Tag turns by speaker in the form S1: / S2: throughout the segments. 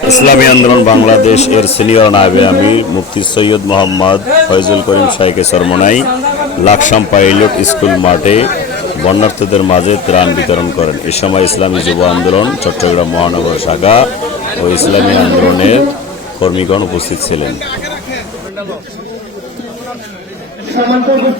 S1: ইসলামী আন্দোলন বাংলাদেশ এর সিনিয়র নায়েবে আমি মুফতি সৈয়দ মোহাম্মদ ফয়জুল করিম শাইকে সরমনাই লাকসাম পাইলট স্কুল মাঠে বন্যার্থীদের মাঝে ত্রাণ বিতরণ করেন। এ সময় ইসলামী যুব আন্দোলন, চট্টগ্রাম মহানগর শাখা ও ইসলামী আন্দোলনের কর্মীগণ উপস্থিত ছিলেন।
S2: আন্দোলন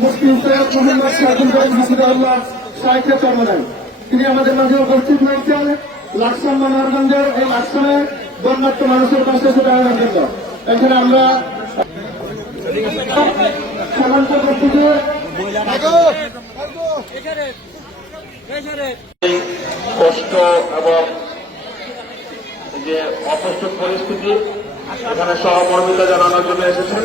S2: মুফতি সৈয়দ মোহাম্মদ চর্মনাই তিনি আমাদের মাঝে উপস্থিত হয়েছেন লাকসাম মনোহরগঞ্জের এই লাকসামে মানুষের পাশে এসে এখানে আমরা
S3: কষ্ট এবং যে অপ্রস্তুত পরিস্থিতি এখানে সহমর্মিতা জানানোর জন্য এসেছেন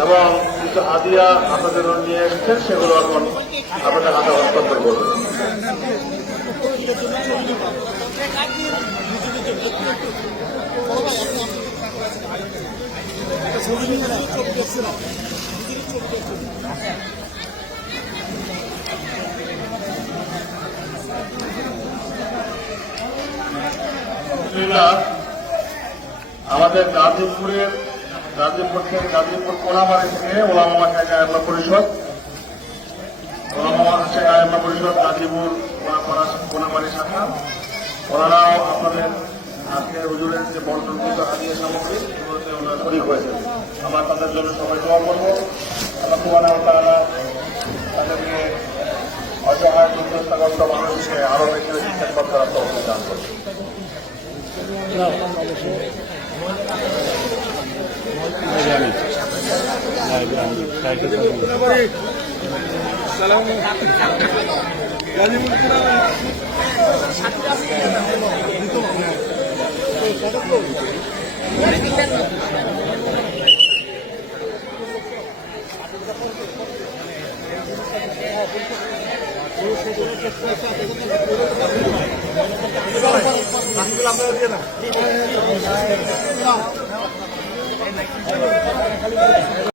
S3: এবং কিছু হাদিয়া আপনাদের নিয়ে এসেছেন সেগুলো এখন আপনাদের হাতে হস্তান্তর করবেন আমাদের গাজীপুরের গাজীপুর থেকে গাজীপুর কোলামারি থেকে ওলামা আয়মা পরিষদ। ওলামা আয়মা পরিষদ গাজীপুর কোলামারা- শাখা। ওনারাও আপনাদের আজকে হুজুরের যে বর্ণনকৃত হাদিয়া সামগ্রী সেগুলোতে ওনারা শরীর হয়েছেন। আমরা তাদের জন্য সবাই দোয়া করব। সুবহানাহু ওয়া তাআলা তাদেরকে অসহায় দুর্দশাগ্রস্ত মানুষকে আরও বেশি বেশি খেদমত করার তৌফিক দান করবে আমরা